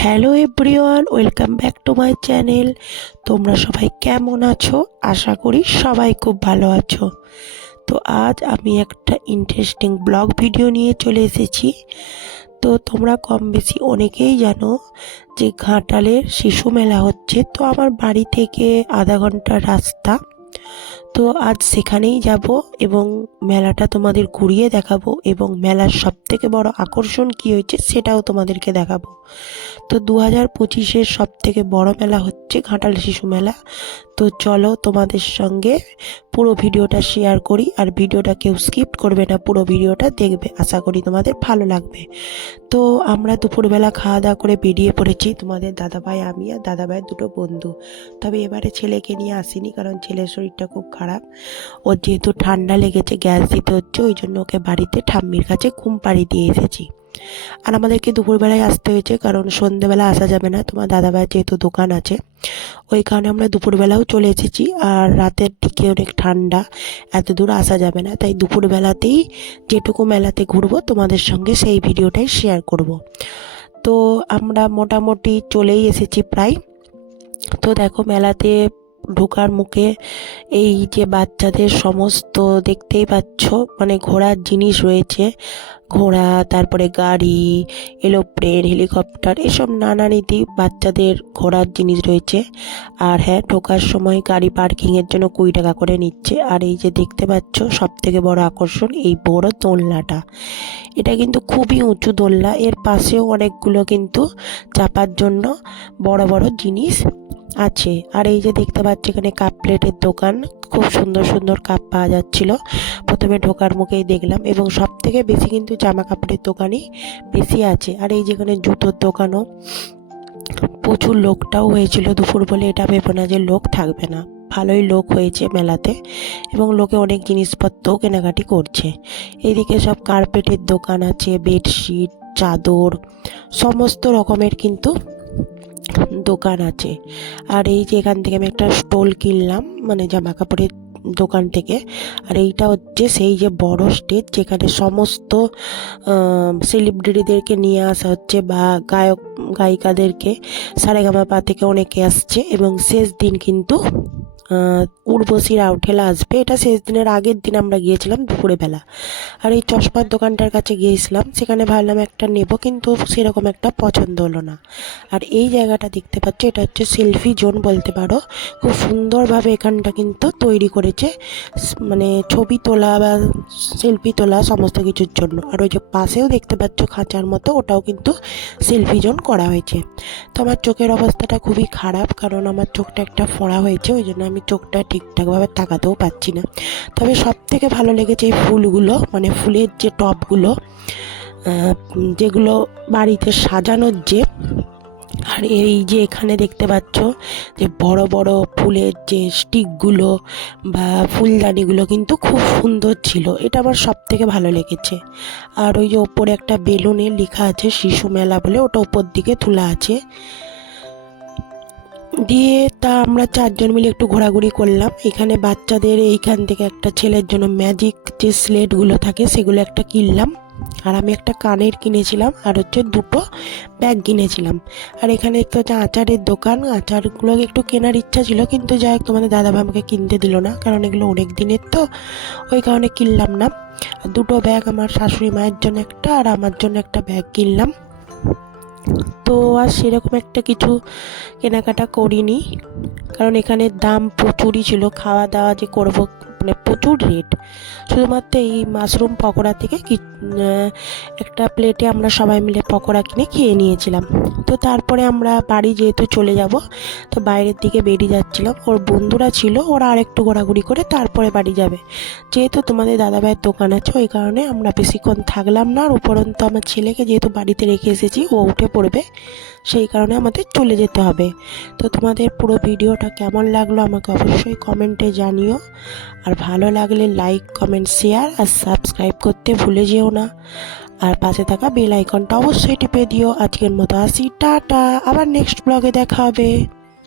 Hello everyone welcome back to my channel তোমরা সবাই কেমন আছো? আশা করি সবাই খুব ভালো আছো। তো আজ আমি একটা ইন্টারেস্টিং ব্লগ ভিডিও নিয়ে চলে এসেছি। তো তোমরা কম বেশি অনেকেই জানো যে ঘাটালের শিশু মেলা হচ্ছে। তো আমার বাড়ি থেকে আধা ঘণ্টার রাস্তা। তো আজ সেখানেই যাব এবং মেলাটা তোমাদের ঘুরিয়ে দেখাবো এবং মেলার সব থেকে বড় আকর্ষণ কী হয়েছে সেটাও তোমাদেরকে দেখাবো। তো দু হাজার পঁচিশের সব থেকে বড় মেলা হচ্ছে ঘাটাল শিশু মেলা। তো চলো তোমাদের সঙ্গে পুরো ভিডিওটা শেয়ার করি আর ভিডিওটা কেউ স্কিপ করবে না, পুরো ভিডিওটা দেখবে। আশা করি তোমাদের ভালো লাগবে। তো আমরা দুপুরবেলা খাওয়া দাওয়া করে বেরিয়ে পড়েছি তোমাদের দাদাভাই, আমি আর দাদাভাইয়ের দুটো বন্ধু। তবে এবারে ছেলেকে নিয়ে আসিনি কারণ ছেলের শরীরটা খুব খারাপ। ওর যেহেতু ঠান্ডা লেগেছে, গ্যাস দিতে হচ্ছে, ওই জন্য ওকে বাড়িতে ঠাম্মির কাছে ঘুম পাড়ি দিয়ে এসেছি। আর আমাদেরকে দুপুরবেলায় আসতে হয়েছে, কারণ সন্ধেবেলা আসা যাবে না। তোমার দাদাভাইয়ের যেহেতু দোকান আছে, ওই কারণে আমরা দুপুরবেলাও চলে এসেছি। আর রাতের দিকে অনেক ঠান্ডা, এত দূর আসা যাবে না। তাই দুপুরবেলাতেই যেটুকু মেলাতে ঘুরবো, তোমাদের সঙ্গে সেই ভিডিওটাই শেয়ার করব। তো আমরা মোটামুটি চলেই এসেছি প্রায়। তো দেখো, মেলাতে ঢোকার মুখে এই যে বাচ্চাদের সমস্ত দেখতেই পাচ্ছ মানে ঘোড়ার জিনিস রয়েছে। ঘোড়া, তারপরে গাড়ি এরোপ্লেন হেলিকপ্টার, এসব নানানীতি বাচ্চাদের ঘোড়ার জিনিস রয়েছে। আর হ্যাঁ ঢোকার সময় গাড়ি পার্কিংয়ের জন্য কুড়ি টাকা করে নিচ্ছে। আর এই যে দেখতে পাচ্ছ সব থেকে বড় আকর্ষণ এই বড় দোলনাটা। এটা কিন্তু খুবই উঁচু দোলনা। এর পাশেও অনেকগুলো কিন্তু চাপার জন্য বড় বড় জিনিস আছে। আর এই যে দেখতে পাচ্ছি এখানে কাপ প্লেটের দোকান। খুব সুন্দর সুন্দর কাপ পাওয়া যাচ্ছিল। প্রথমে ঢোকার মুখেই দেখলাম এবং সব থেকে বেশি কিন্তু জামা কাপড়ের দোকানই বেশি আছে। আর এই যেখানে জুতোর দোকানও। প্রচুর লোকটাও হয়েছিল দুপুর বলে এটা ভেবো না যে লোক থাকবে না। ভালোই লোক হয়েছে মেলাতে এবং লোকে অনেক জিনিসপত্রও কেনাকাটি করছে। এইদিকে সব কার্পেটের দোকান আছে, বেডশিট, চাদর, সমস্ত রকমের কিন্তু দোকান আছে। আর এই যে এখান থেকে আমি একটা স্টোল কিনলাম মানে জামা কাপড়ের দোকান থেকে। আর এইটা হচ্ছে সেই যে বড় স্টেজ যেখানে সমস্ত সেলিব্রিটিদেরকে নিয়ে আসা হচ্ছে বা গায়ক, গায়িকাদেরকে। সারেগামাপা থেকে অনেকে আসছে এবং শেষ দিন কিন্তু উর্বশী রাউঠেলা আসবে। এটা শেষ দিনের আগের দিন আমরা গিয়েছিলাম দুপুরে বেলা আর এই চশমার দোকানটার কাছে গিয়েছিলাম, সেখানে ভাবলাম একটা নেব, কিন্তু সেরকম একটা পছন্দ হলো না। আর এই জায়গাটা দেখতে পাচ্ছ, এটা হচ্ছে সেলফি জোন বলতে পারো। খুব সুন্দরভাবে এখানটা কিন্তু তৈরি করেছে। মানে ছবি তোলা বা সেলফি তোলা সমস্ত কিছুর জন্য। আর ওই যে পাশেও দেখতে পাচ্ছ খাঁচার মতো, ওটাও কিন্তু সেলফি জোন করা হয়েছে। তো আমার চোখের অবস্থাটা খুবই খারাপ, কারণ আমার চোখটা একটা ফোড়া হয়েছে, ওই জন্য আমি চোখটা ঠিকঠাকভাবে তাকাতেও পাচ্ছি না। তবে সব থেকে ভালো লেগেছে এই ফুলগুলো মানে ফুলের যে টবগুলো যেগুলো বাড়িতে সাজানোর যে, আর এই যে এখানে দেখতে পাচ্ছ যে বড় বড় ফুলের যে স্টিকগুলো বা ফুলদানিগুলো কিন্তু খুব সুন্দর ছিল, এটা আমার সব থেকে ভালো লেগেছে। আর ওই যে ওপরে একটা বেলুনে লেখা আছে, শিশু মেলা বলে, ওটা ওপর দিকে তোলা আছে। দিয়ে তা আমরা চারজন মিলে একটু ঘোরাঘুরি করলাম। এখানে বাচ্চাদের এইখান থেকে একটা ছেলের জন্য ম্যাজিক যে স্লেটগুলো থাকে, সেগুলো একটা কিনলাম। আর আমি একটা কানের কিনেছিলাম, আর হচ্ছে দুটো ব্যাগ কিনেছিলাম। আর এখানে একটু হচ্ছে আচারের দোকান, আচারগুলো একটু কেনার ইচ্ছা ছিল, কিন্তু যাই হোক, তোমাদের দাদাভাই আমাকে কিনতে দিল না, কারণ এগুলো অনেক দিনের তো, ওই কারণে কিনলাম না। দুটো ব্যাগ আমার শাশুড়ি মায়ের জন্য একটা, আর আমার জন্য একটা ব্যাগ কিনলাম। তো আর সেরকম একটা কিছু কেনাকাটা করিনি। কারণ এখানে দাম প্রচুরই ছিল, খাওয়া দাওয়া যে করব মানে প্রচুর রেট শুধুমাত্র এই মাশরুম পকোড়া থেকে কি একটা প্লেটে আমরা সবাই মিলে পকোড়া কিনে খেয়ে নিয়েছিলাম। তো তারপরে আমরা বাড়ি যেহেতু চলে যাব, তো বাইরের দিকে বেরিয়ে যাচ্ছিলাম। ওর বন্ধুরা ছিল, ওরা আরেকটু ঘোরাঘুরি করে তারপরে বাড়ি যাবে। যেহেতু তোমাদের দাদাভাইয়ের দোকান আছে, ওই কারণে আমরা বেশিক্ষণ থাকলাম না। আর উপরন্ত আমার ছেলেকে যেহেতু বাড়িতে রেখে এসেছি, ও উঠে পড়বে, সেই কারণে আমাদের চলে যেতে হবে। তো তোমাদের পুরো ভিডিওটা কেমন লাগল আমাকে অবশ্যই কমেন্টে জানিও। আর ভালো লাগলে লাইক কমেন্ট শেয়ার আর সাবস্ক্রাইব করতে ভুলে যেও না। আর পাশে থাকা বেল আইকনটা অবশ্যই টিপে দিও। আজকের মতো আসি। টাটা। আবার নেক্সট ব্লগে দেখা হবে।